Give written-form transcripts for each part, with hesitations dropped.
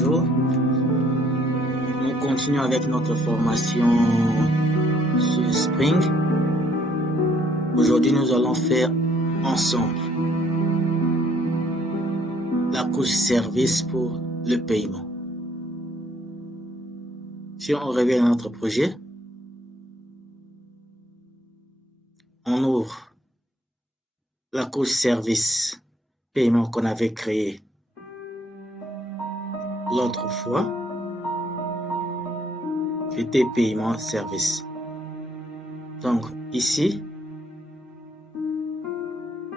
Bonjour, nous continuons avec notre formation sur Spring. Aujourd'hui, nous allons faire ensemble la couche service pour le paiement. Si on revient à notre projet, on ouvre la couche service paiement qu'on avait créée l'autre fois. C'était paiement service. Donc ici,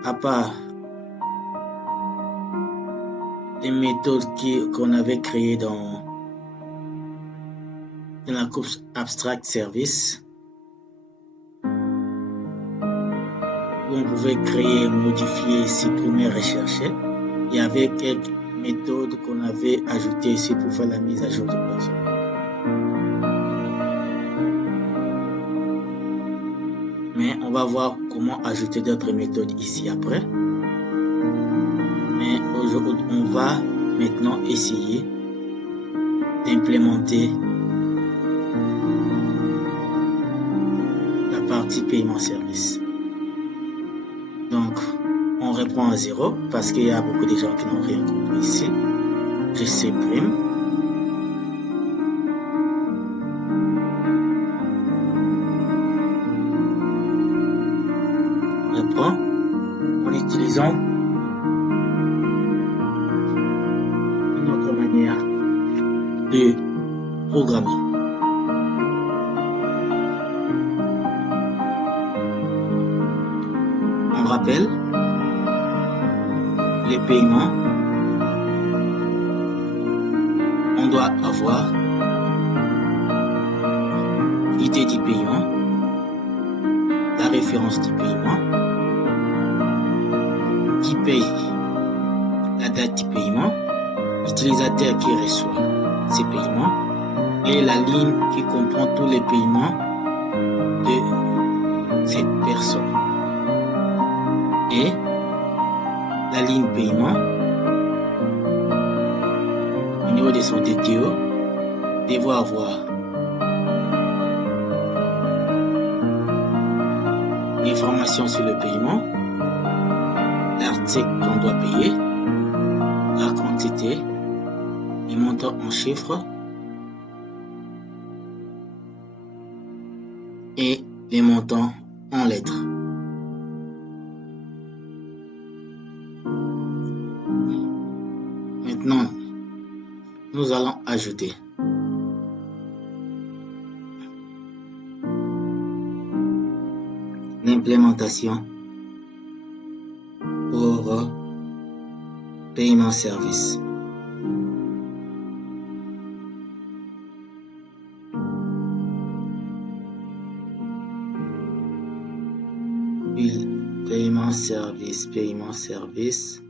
à part les méthodes qu'on avait créées dans la couche abstract service, où on pouvait créer, modifier, supprimer, rechercher, il y avait quelques méthodes qu'on avait ajoutées ici pour faire la mise à jour de personnes. Mais on va voir comment ajouter d'autres méthodes ici après. Mais aujourd'hui, on va maintenant essayer d'implémenter la partie paiement service. Donc, on reprend à 0 parce qu'il y a beaucoup de gens qui n'ont rien compris ici. Je supprime. On reprend en utilisant une autre manière de programmer. On rappelle les paiements. On doit avoir l'idée du paiement, la référence du paiement, qui paye, la date du paiement, l'utilisateur qui reçoit ces paiements et la ligne qui comprend tous les paiements de cette personne. Et la ligne paiement, au niveau de son DTO, devra avoir l'information sur le paiement, l'article qu'on doit payer, la quantité, les montants en chiffres et les montants en lettres. Maintenant, nous allons ajouter l'implémentation pour paiement service. Puis, paiement service.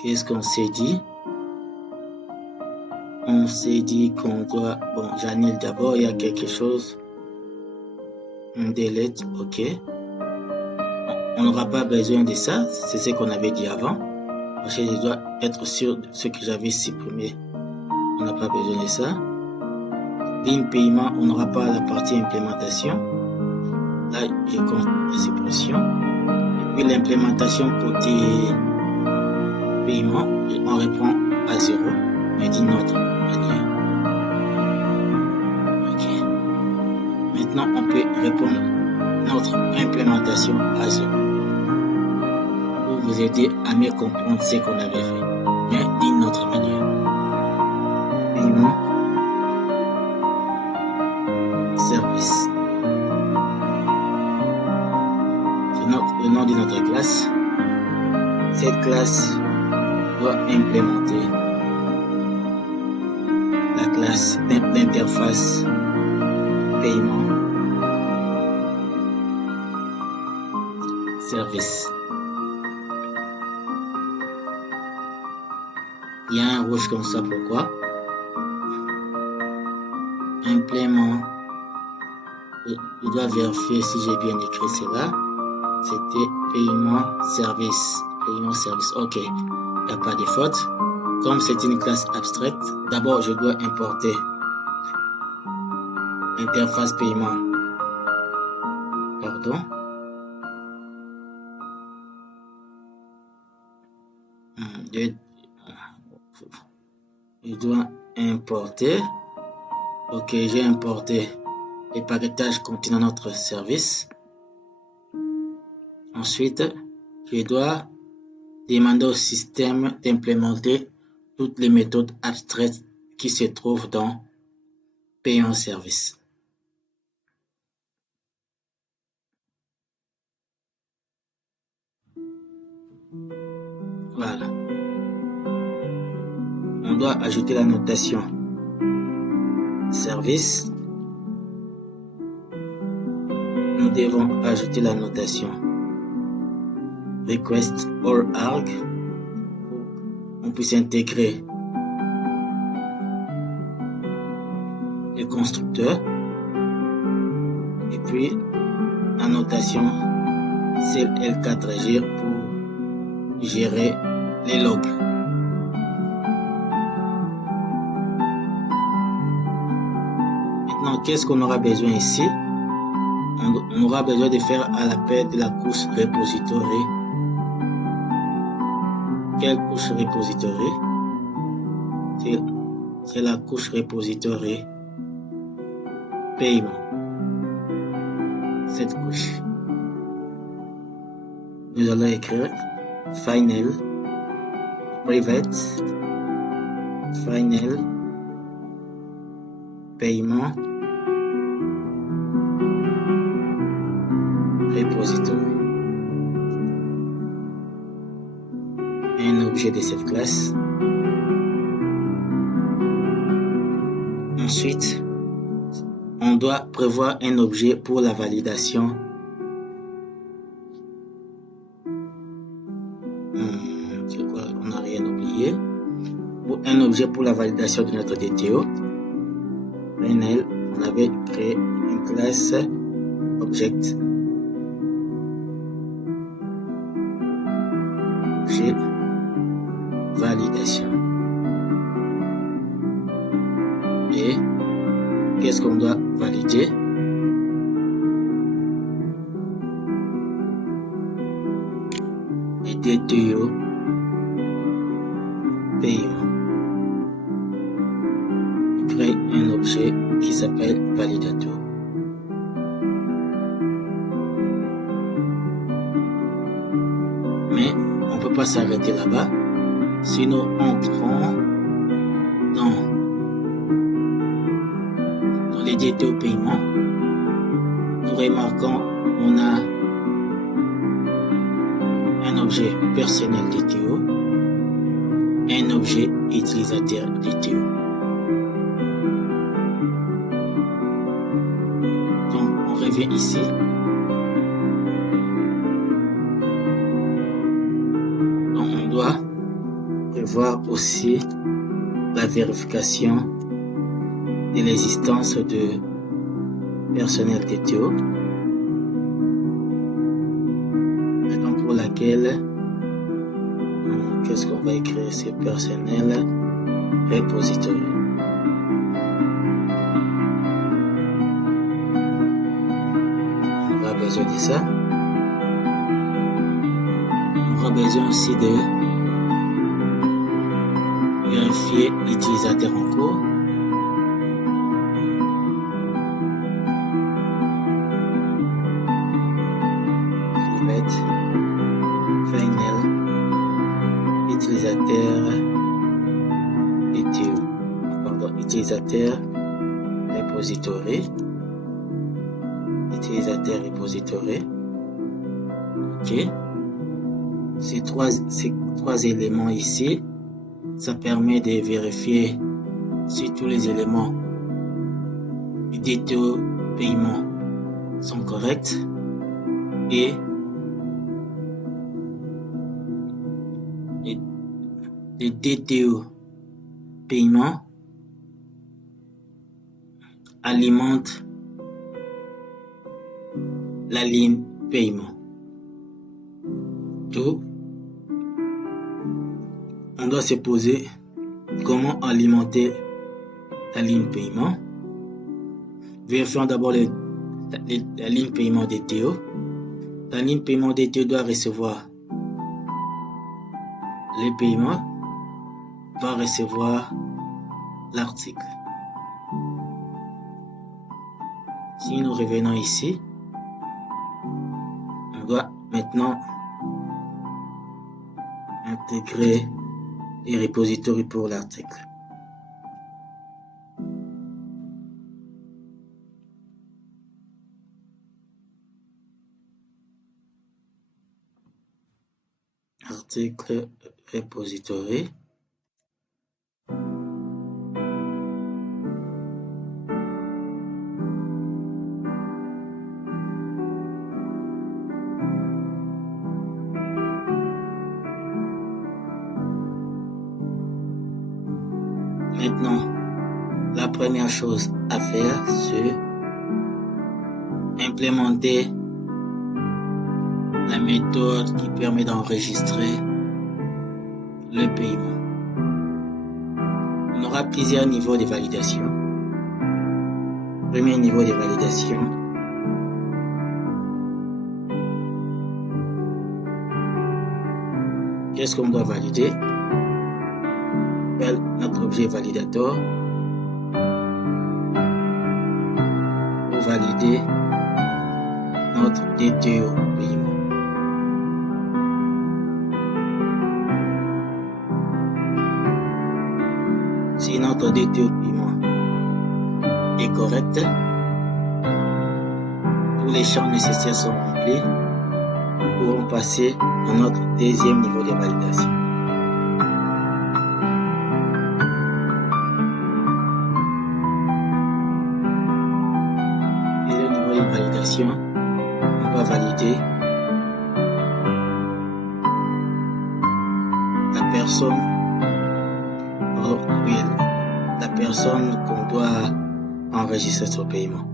Qu'est-ce qu'on s'est dit? On s'est dit qu'on doit... Bon, j'annule d'abord, il y a quelque chose. On delete, ok. On n'aura pas besoin de ça, c'est ce qu'on avait dit avant. Parce que je dois être sûr de ce que j'avais supprimé. On n'a pas besoin de ça. Ligne paiement, on n'aura pas la partie implémentation. Là, je compte la suppression. Et puis l'implémentation côté paiement, on reprend à 0, mais d'une autre manière. Ok. Maintenant, on peut répondre notre implémentation à 0 pour vous aider à mieux comprendre ce qu'on avait fait, mais d'une autre manière. Paiement service. C'est le nom de notre classe. Cette classe doit implémenter la classe d'interface paiement service. Il y a un rouge comme ça, pourquoi? Implément. Je dois vérifier si j'ai bien écrit cela. C'était paiement service. Ok. n'y a pas de faute. Comme c'est une classe abstraite, d'abord je dois importer l'interface paiement. Pardon. Je dois importer. Ok, j'ai importé les paquetages contenant notre service. Ensuite, je dois demander au système d'implémenter toutes les méthodes abstraites qui se trouvent dans Payant service. Voilà. On doit ajouter la notation service. Nous devons ajouter la notation request or arg pour qu'on puisse intégrer le constructeur. Et puis la notation L4G pour gérer les logs. Maintenant, qu'est-ce qu'on aura besoin ici? On aura besoin de faire à l'appel de la couche repository. Quelle couche repository? C'est la couche repository paiement. Cette couche. Nous allons écrire final private final paiement repository. Un objet de cette classe. Ensuite, on doit prévoir un objet pour la validation. C'est quoi? On n'a rien oublié. Un objet pour la validation de notre DTO. Final, on avait créé une classe object. Objet validation. Et qu'est-ce qu'on doit valider? Les DTO paiement. On crée un objet qui s'appelle validator. Mais on ne peut pas s'arrêter là-bas. Si nous entrons dans les DTO paiement, nous remarquons qu'on a un objet personnel DTO, un objet utilisateur DTO. Donc on revient ici. Donc on doit prévoir aussi la vérification de l'existence de personnel DTO, raison pour laquelle qu'est-ce qu'on va écrire? C'est personnel repository. On aura besoin de ça. On aura besoin aussi de vérifier l'utilisateur en cours. Final utilisateur DTO. Pardon, utilisateur repository. Utilisateur repository. Ok. Ces trois éléments ici, ça permet de vérifier si tous les éléments du DTO paiement sont corrects et les DTO paiement alimentent la ligne paiement. Tout on doit se poser comment alimenter la ligne paiement. Vérifions d'abord la ligne paiement DTO. La ligne paiement DTO doit recevoir les paiements, va recevoir l'article. Si nous revenons ici, on doit maintenant intégrer les repositories pour l'article. Article repository. Maintenant, la première chose à faire, c'est implémenter la méthode qui permet d'enregistrer le paiement. On aura plusieurs niveaux de validation. Premier niveau de validation. Qu'est-ce qu'on doit valider? Notre objet validateur pour valider notre DTO paiement. Si notre DTO paiement est correct, tous les champs nécessaires sont remplis, nous pourrons passer à notre deuxième niveau de validation. Deuxième niveau de validation, on va valider la personne qu'on doit enregistrer son paiement.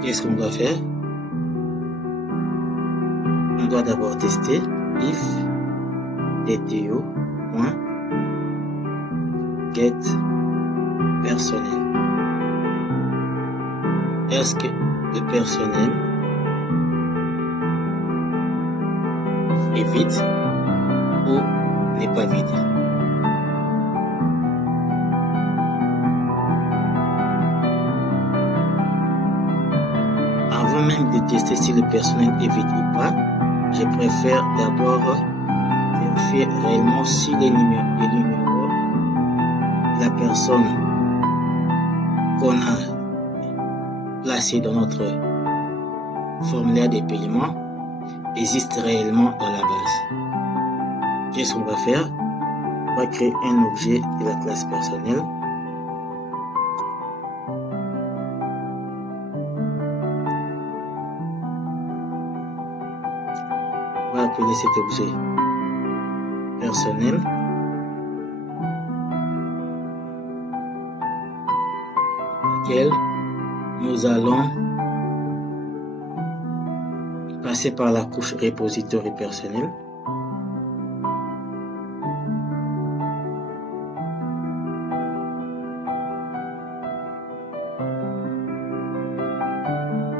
Qu'est-ce qu'on doit faire? On doit d'abord tester if DTO.get personnel. Est-ce que le personnel est vide ou n'est pas vide? Avant même de tester si le personnel est vide ou pas, je préfère d'abord vérifier réellement si les numéros de la personne qu'on a placé dans notre formulaire de paiement existe réellement dans la base. Qu'est-ce qu'on va faire? On va créer un objet de la classe personnelle. On va appeler cet objet personnel. Lequel nous allons passer par la couche repository personnel.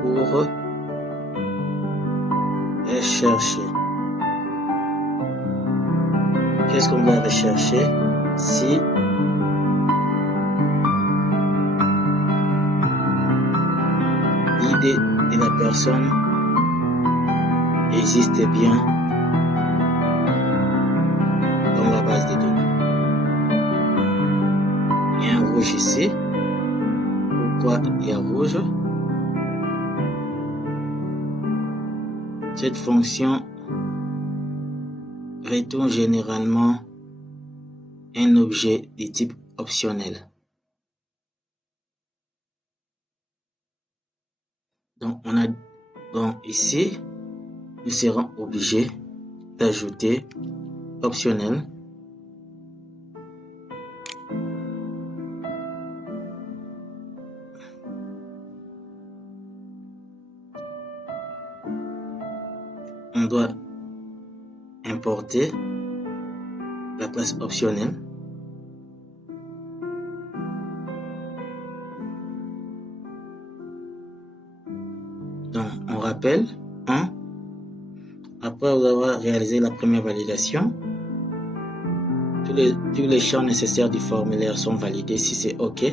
Pour rechercher. Qu'est-ce qu'on va rechercher? Si l'idée de la personne existe bien dans la base de données. Il y a un rouge ici. Pourquoi il y a rouge? Cette fonction retourne généralement un objet de type optionnel. Donc ici, nous serons obligés d'ajouter optionnel on doit importer la classe optionnelle. Donc, on rappelle, après avoir réalisé la première validation, tous les champs nécessaires du formulaire sont validés. Si c'est OK,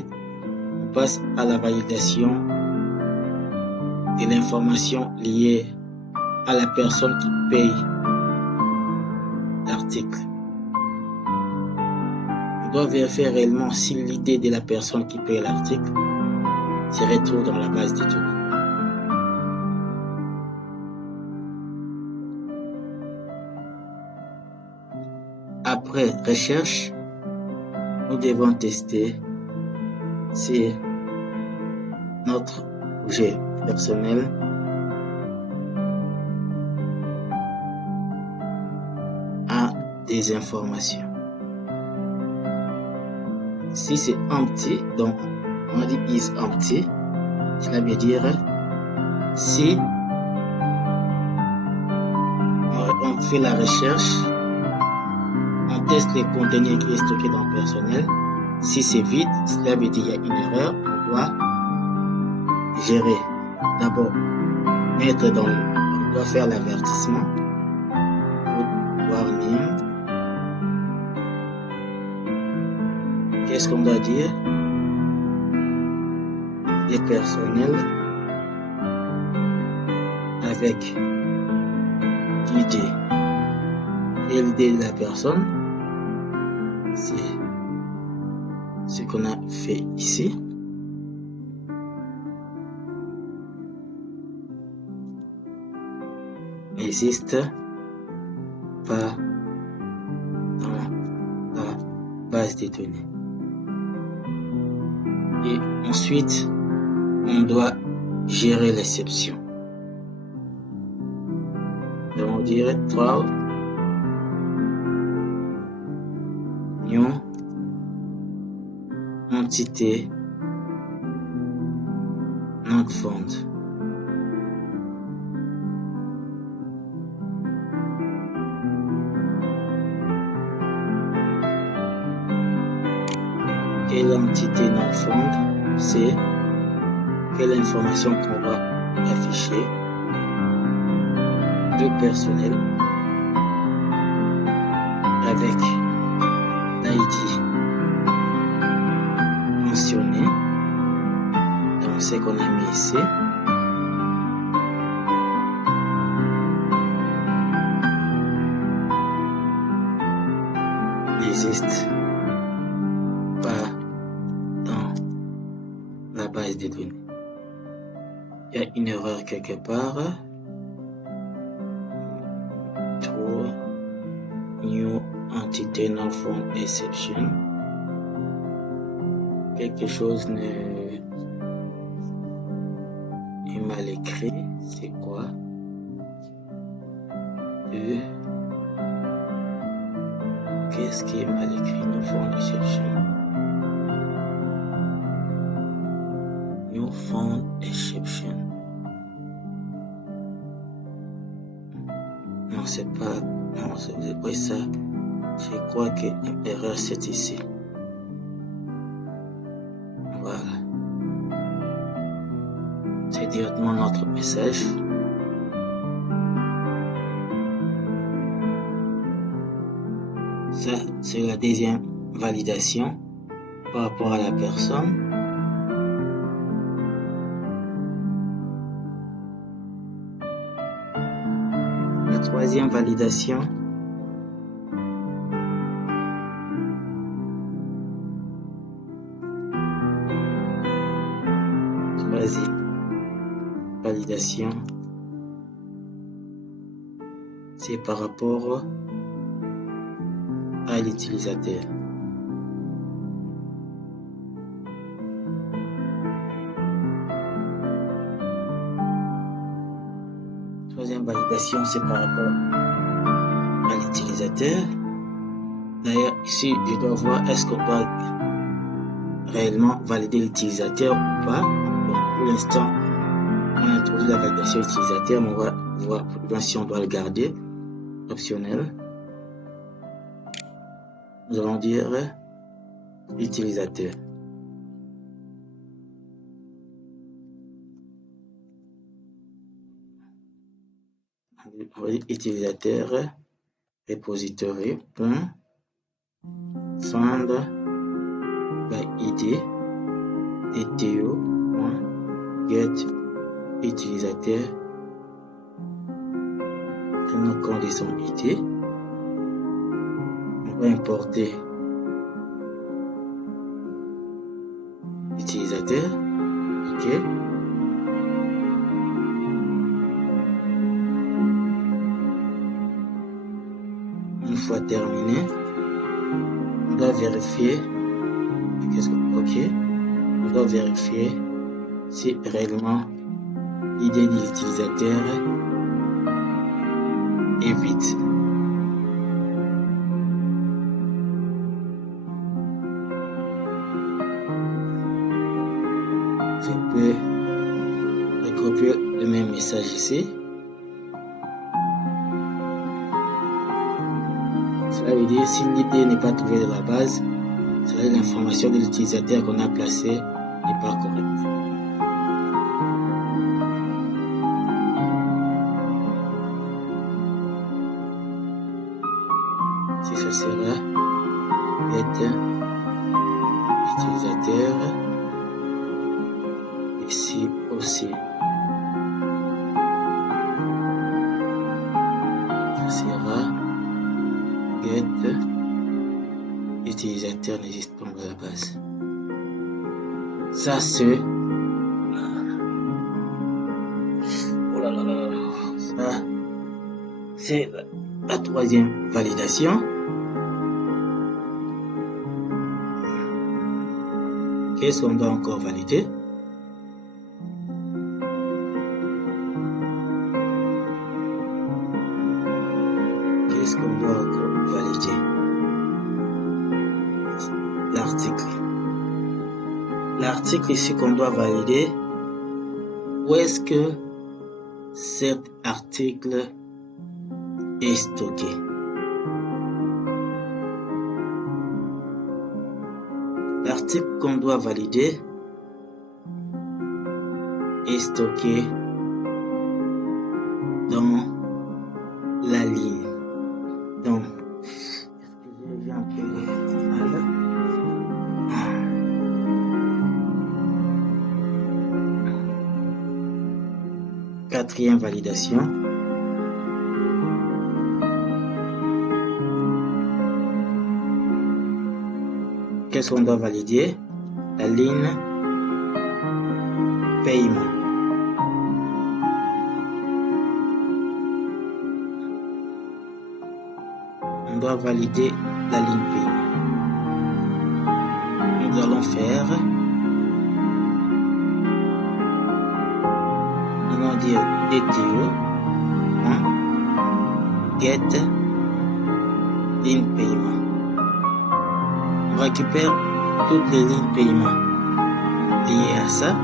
on passe à la validation de l'information liée à la personne qui paye l'article. On doit vérifier réellement si l'idée de la personne qui paye l'article se retrouve dans la base de données. Après recherche, nous devons tester si notre objet personnel a des informations. Si c'est empty, donc on dit is empty, cela veut dire si on fait la recherche, on teste le contenu qui est stocké dans le personnel. Si c'est vide, cela veut dire qu'il y a une erreur. On doit gérer. D'abord, on doit faire l'avertissement. Warning. Qu'est-ce qu'on doit dire? Les personnels avec l'idée. Et l'idée de la personne, c'est ce qu'on a fait ici. N'existe pas dans la base des données. Et ensuite, on doit gérer l'exception. Donc on dirait throw new entité not found. Et l'entité non found, c'est quelle information qu'on va afficher de personnel avec l'ID mentionné dans ce qu'on a mis ici. N'existe pas dans la base de données. Il y a une erreur quelque part. Throw new entity not found exception. Quelque chose est mal écrit. C'est quoi? Qu'est-ce qui est mal écrit? New found exception. New found exception. Non, c'est pas. Non, c'est ça. Je crois que l'erreur c'est ici. Voilà. C'est directement notre message. Ça, c'est la deuxième validation par rapport à la personne. La troisième validation, c'est par rapport à l'utilisateur. Troisième validation, c'est par rapport à l'utilisateur. D'ailleurs, ici, je dois voir est-ce qu'on doit réellement valider l'utilisateur ou pas. Donc, pour l'instant, On introduit la validation utilisateur, mais on va voir si on doit le garder. Optionnel. Nous allons dire utilisateur. Utilisateur repository point found by id eto point get utilisateur. Nous connaissons id. On va importer utilisateur. OK. Une fois terminé, on doit vérifier. OK. On doit vérifier si réellement l'idée de l'utilisateur est vide. Je peux recopier le même message ici. Cela veut dire si l'idée n'est pas trouvée de la base, cela est l'information de l'utilisateur qu'on a placée n'est pas correcte. Si ça sera get utilisateur, ici aussi ça sera get utilisateur n'existe pas à la base. Ça c'est ça c'est la troisième validation. Qu'est-ce qu'on doit encore valider? Qu'est-ce qu'on doit encore valider? L'article. L'article ici qu'on doit valider, où est-ce que cet article est stocké? L'article qu'on doit valider est stocké dans la ligne. Donc, excusez-moi un peu mal. Quatrième validation. Qu'est-ce qu'on doit valider? La ligne paiement. On doit valider la ligne paiement. Nous allons faire, nous allons dire DTO, get ligne paiement. On récupère toutes les lignes paiement liées à ça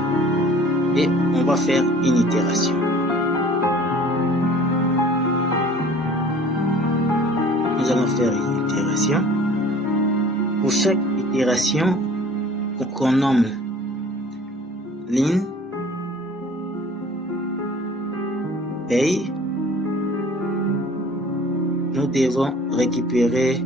et on va faire une itération. Nous allons faire une itération. Pour chaque itération qu'on nomme ligne paye, nous devons récupérer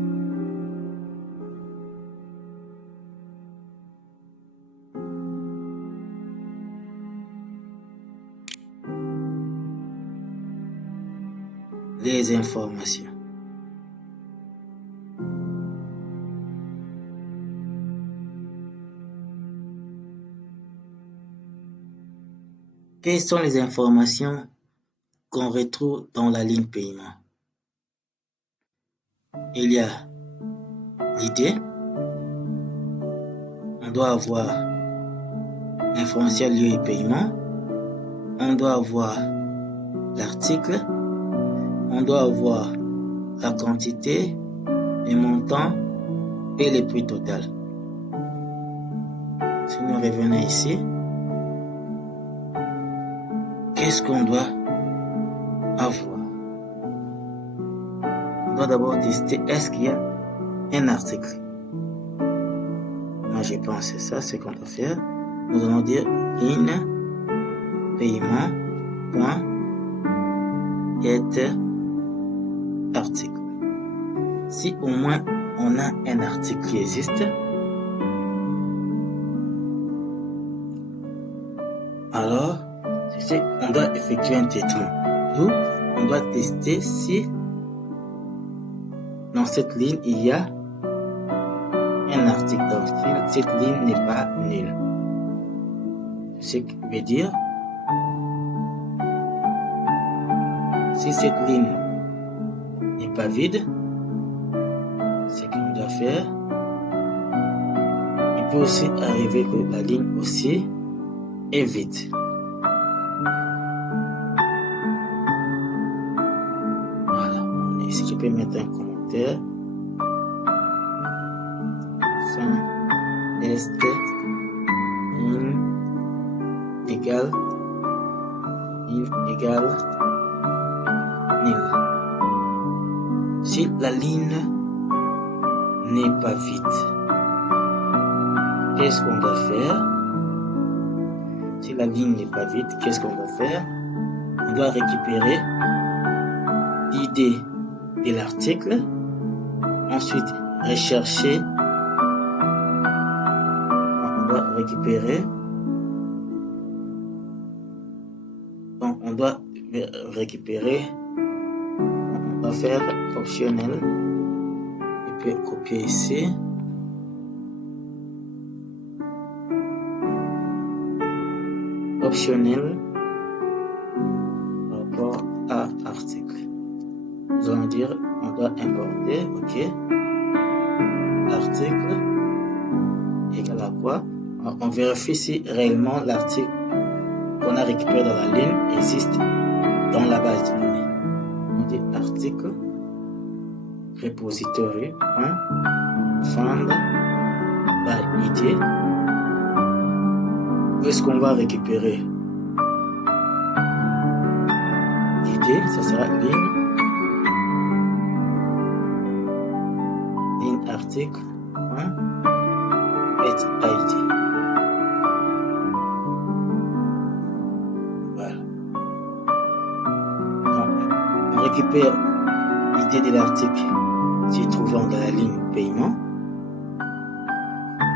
les informations. Quelles sont les informations qu'on retrouve dans la ligne paiement? Il y a l'idée. On doit avoir l'information liée au paiement. On doit avoir l'article. On doit avoir la quantité, les montants et les prix total. Si nous revenons ici, qu'est-ce qu'on doit avoir? On doit d'abord tester, est-ce qu'il y a un article? Moi, j'ai pensé ça, ce qu'on doit faire. Nous allons dire in paiement point get article. Si au moins on a un article qui existe, alors on doit effectuer un traitement. D'où on doit tester si dans cette ligne il y a un article. Donc si cette ligne n'est pas nulle. Ce qui veut dire, si cette ligne n'est pas vide, ce qu'on doit faire, il peut aussi arriver que la ligne aussi est vide. Voilà, ici je peux mettre un commentaire. Fin est in égale nil. Si la ligne n'est pas vide, qu'est-ce qu'on doit faire? Si la ligne n'est pas vide, qu'est-ce qu'on doit faire? On doit récupérer l'id de l'article, ensuite rechercher. On doit récupérer. Donc on doit récupérer. On va faire optionnel. Et puis copier ici. Optionnel par rapport à article. Nous allons dire, on doit importer, ok, article égale à quoi? Alors, on vérifie si réellement l'article qu'on a récupéré dans la ligne existe dans la base de données. On dit article repository find by id. Où est-ce qu'on va récupérer l'id? Ça sera ligne article get id. Voilà. Donc, on récupère l'id de l'article se trouvant dans la ligne paiement.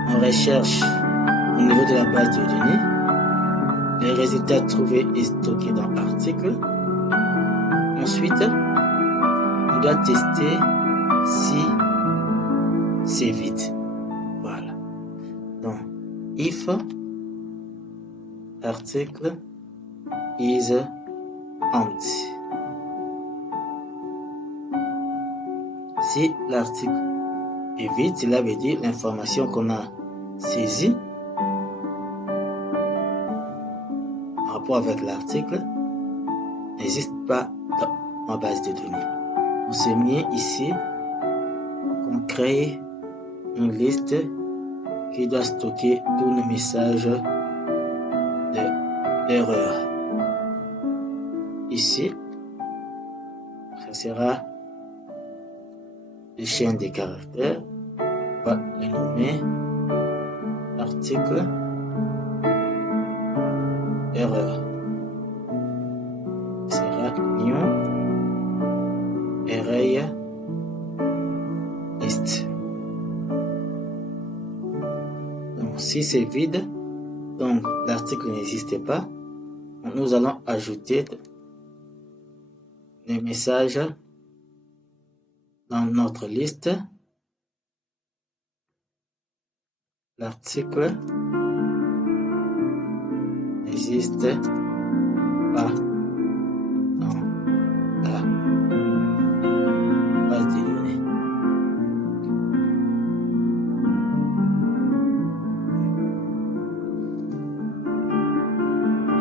On recherche au niveau de la base de données. Les résultats trouvés et stockés dans l'article. Ensuite, on doit tester si c'est vide. Voilà. Donc, if article is empty. Si l'article est vide, cela veut dire l'information qu'on a saisie en rapport avec l'article n'existe pas dans ma base de données. On se met ici qu'on crée une liste qui doit stocker tous nos messages d'erreur. Ici, ça sera les chaînes de caractères. On va le nommer article erreur. Ça sera new array list. Donc si c'est vide, donc l'article n'existe pas, nous allons ajouter les messages dans notre liste. L'article n'existe pas dans la base de données.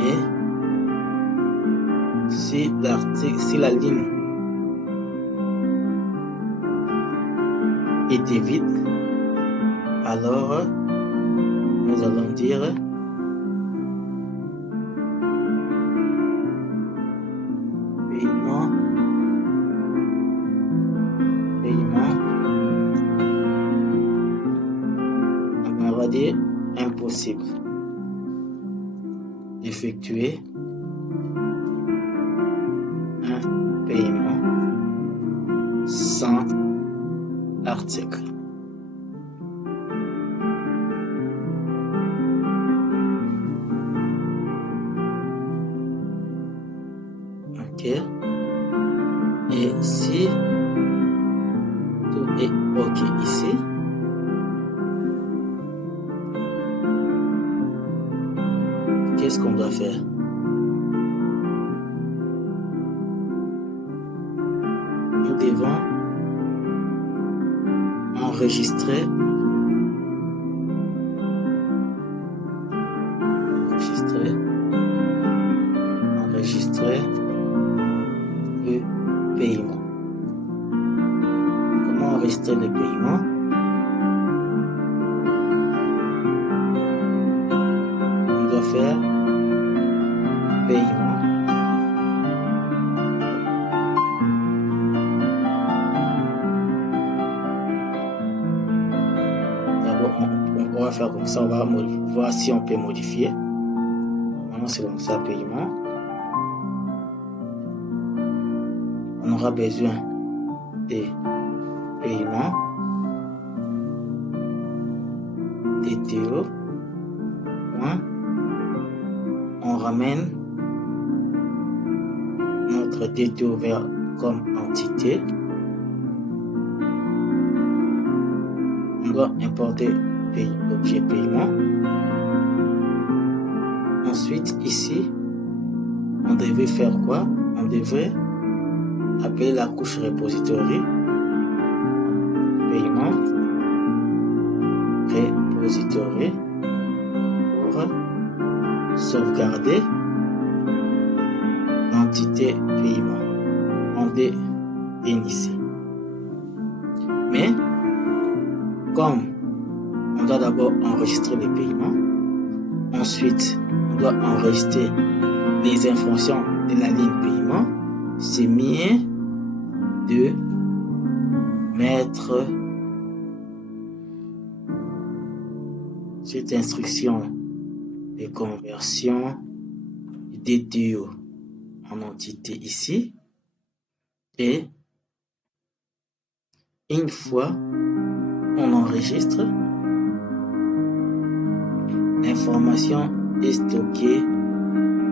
Et si la ligne était vide, alors nous allons dire dire impossible. Effectuer un paiement sans article. Ok. Et si tout est ok ici, qu'est-ce qu'on doit faire? Nous devons enregistrer le paiement. Comment enregistrer le paiement? On doit faire paiement. D'abord, on va faire comme ça, on va voir si on peut modifier. Normalement, c'est comme ça, paiement. On aura besoin des paiements, DTO. On ramène notre DTO vers comme entité. On doit importer l'objet paiement. Ensuite, ici, on devait faire quoi? On devait appeler la couche repository. Paiement repository pour sauvegarder l'entité paiement en DNIC. Mais comme on doit d'abord enregistrer les paiements, ensuite on doit enregistrer les informations de la ligne paiement, c'est mieux de mettre cette instruction de conversion du DTO en entité ici, et une fois on enregistre, l'information est stockée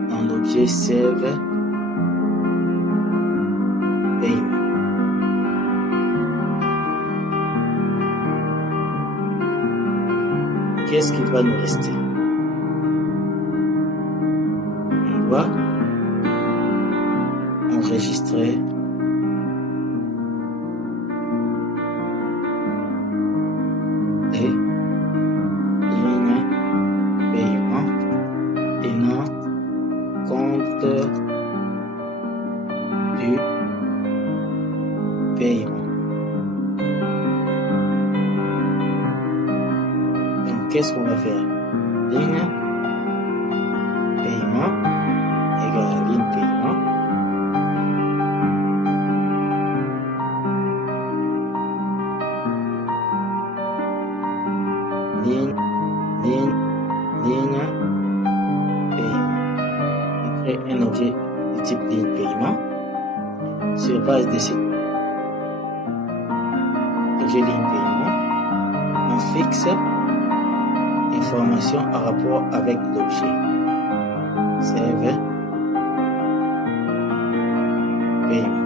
dans l'objet save payment. Qu'est-ce qu'il va nous rester? On doit enregistrer les lignes paiement et non compte du paiement. Donc, qu'est-ce qu'on va faire? Ligne paiement égale ligne paiement. Ligne paiement. On crée un objet de type ligne paiement sur base de cet objet ligne paiement. On fixe information en rapport avec l'objet. Save paiement.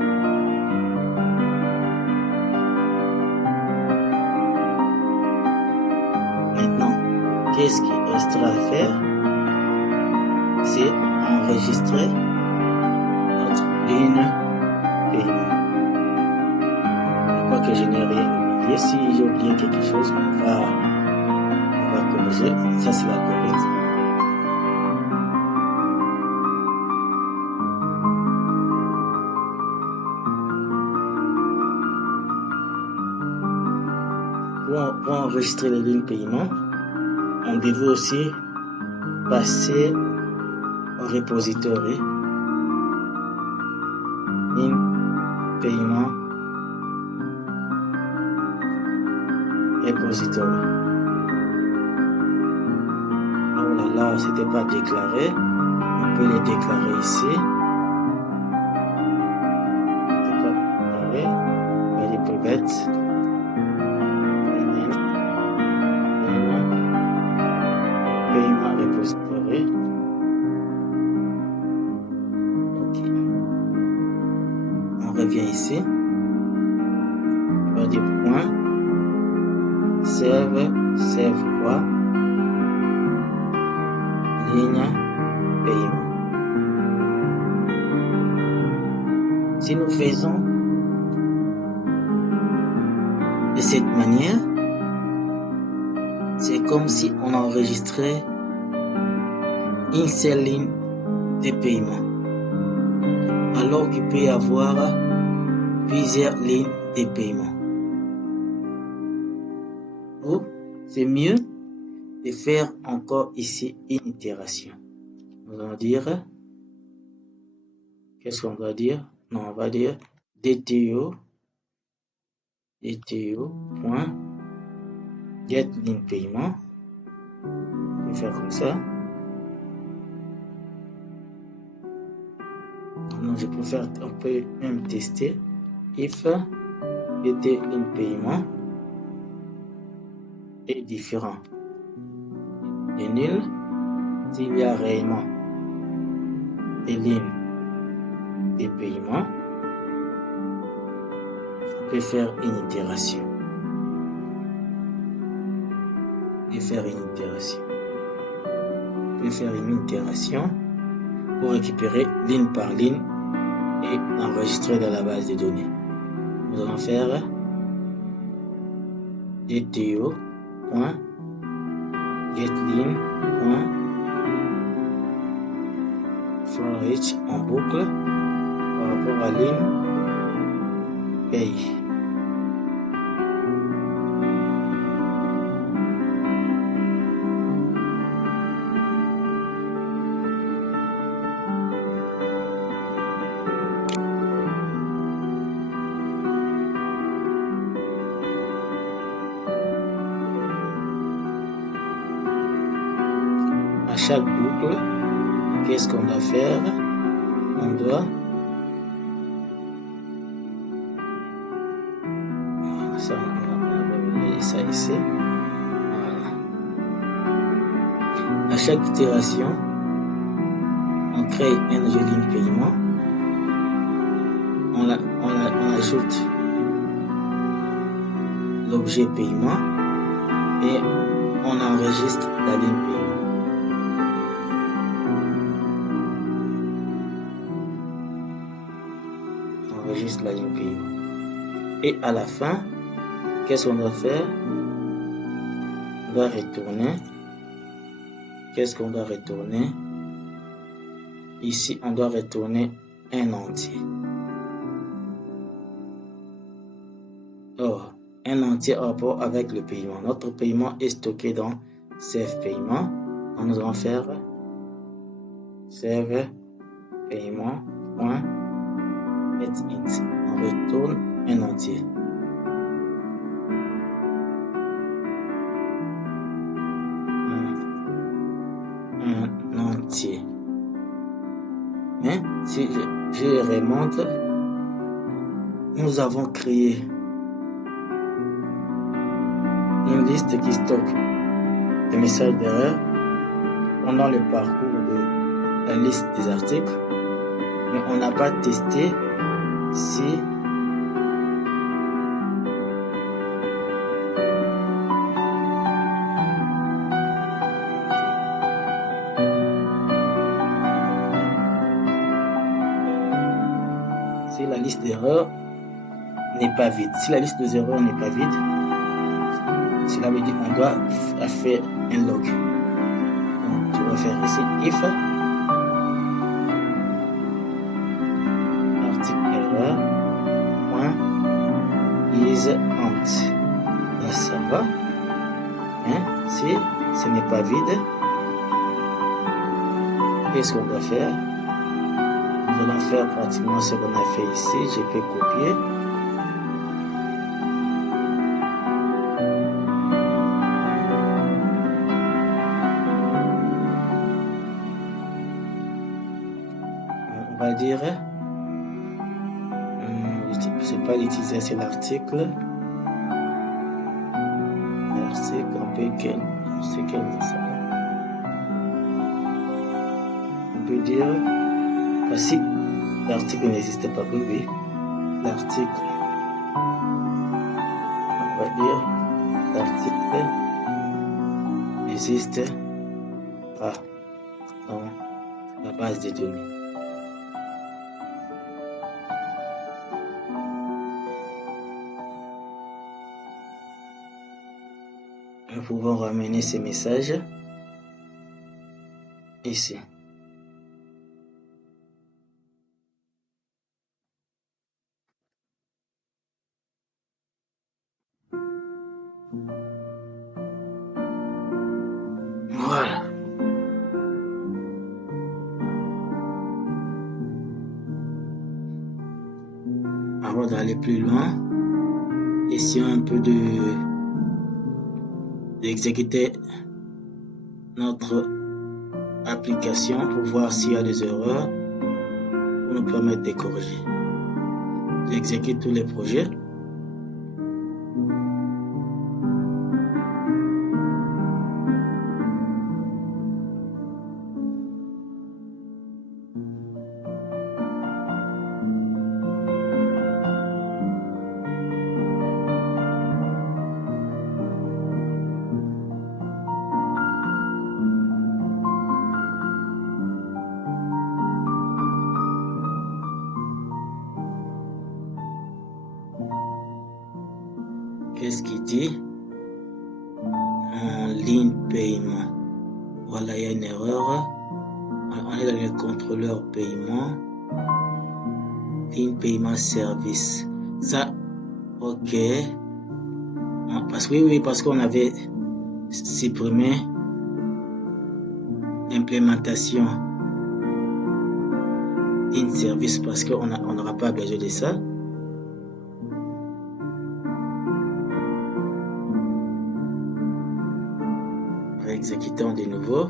Maintenant, qu'est-ce qui restera à faire? C'est enregistrer notre ligne paiement. Je crois que je n'ai rien oublié. Si j'ai oublié quelque chose, on va corriger. Ça, c'est la correcte. Pour enregistrer les lignes paiement, on devait aussi passer au repository ligne paiement repository. Voilà, là, c'était pas déclaré. On peut les déclarer ici. C'est pas déclaré. Very private. Paiement repository. Ok. On revient ici. On va dire point. Save quoi? Ligne paiement. Si nous faisons de cette manière, c'est comme si on enregistrait une seule ligne de paiement. Alors qu'il peut y avoir plusieurs lignes de paiement. Ou c'est mieux de faire encore ici une itération. On va dire, qu'est-ce qu'on va dire? Non, on va dire DTO point get ligne paiement. On peut faire comme ça. Non, je préfère, on peut même tester if get ligne paiement est différent et nul s'il y a réellement des lignes de paiement. On peut faire une itération. On peut faire une itération pour récupérer ligne par ligne et enregistrer dans la base de données. Nous allons faire DTO.getLine.forEach en boucle par rapport à ligne paye. À chaque boucle, qu'est-ce qu'on doit faire? On doit ça, on va ça ici. Voilà. À chaque itération, on crée une ligne paiement. On ajoute l'objet paiement et on enregistre la ligne paiement. La ligne paiement. Et à la fin, qu'est-ce qu'on doit faire? On doit retourner. Qu'est-ce qu'on doit retourner? Ici, on doit retourner un entier. Or, un entier en rapport avec le paiement. Notre paiement est stocké dans Save Paiement. Nous allons faire Save Paiement. On retourne un entier. Un entier. Mais si je remonte, nous avons créé une liste qui stocke des messages d'erreur pendant le parcours de la liste des articles, mais on n'a pas testé si la liste d'erreurs n'est pas vide. Si la liste des erreurs n'est pas vide, cela veut dire qu'on doit faire un log. Donc, je vais faire ici if article erreur point is empty. Là, ça va. Si ce n'est pas vide, qu'est-ce qu'on doit faire? Nous allons faire pratiquement ce qu'on a fait ici. Je peux copier. dire, c'est pas l'utiliser, c'est l'article. L'article, on peut c'est quel ça. On peut dire, voici, l'article n'existe pas, oui. L'article, on va dire, l'article n'existe pas dans la base de données. Nous pouvons ramener ces messages ici. Voilà. Avant d'aller plus loin, essayons un peu d'exécuter notre application pour voir s'il y a des erreurs pour nous permettre de corriger. J'exécute tous les projets. Qu'est-ce qu'il dit? En ligne paiement. Voilà, il y a une erreur. On est dans le contrôleur paiement. Ligne paiement service. Ça, ok. Parce qu'on avait supprimé l'implémentation ligne service parce qu'on n'aura pas besoin de ça. Exécutons de nouveau.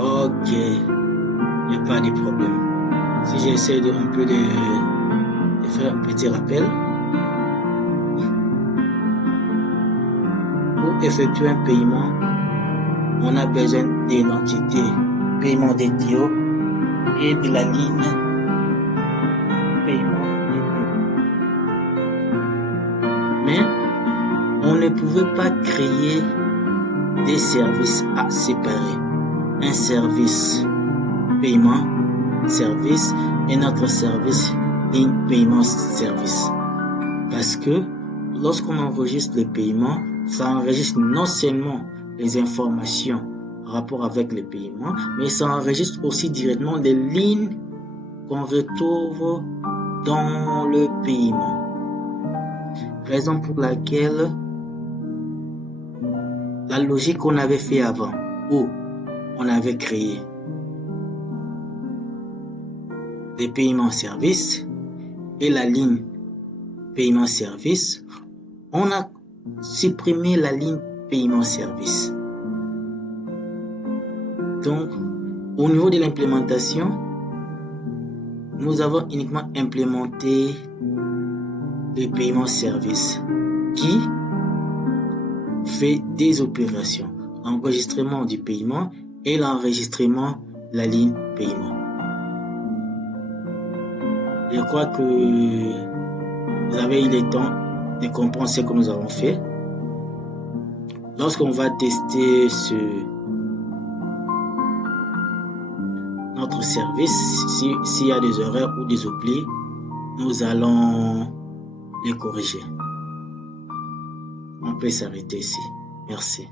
Ok, il n'y a pas de problème. Si j'essaie de faire un petit rappel, pour effectuer un paiement, on a besoin d'une entité paiement dédiée et de la ligne paiement dédiée. Mais on ne pouvait pas créer des services à séparer. Un service paiement service et notre service ligne paiement service. Parce que lorsqu'on enregistre les paiements, ça enregistre non seulement les informations en rapport avec les paiements, mais ça enregistre aussi directement les lignes qu'on retrouve dans le paiement. Raison pour laquelle la logique qu'on avait fait avant, où on avait créé les paiements services et la ligne paiement service, on a supprimé la ligne paiement service. Donc, au niveau de l'implémentation, nous avons uniquement implémenté le paiement service qui fait des opérations, l'enregistrement du paiement et l'enregistrement de la ligne paiement. Je crois que vous avez eu le temps de comprendre ce que nous avons fait. Lorsqu'on va tester notre service, s'il y a des erreurs ou des oublis, nous allons les corriger. On peut s'arrêter ici. Merci.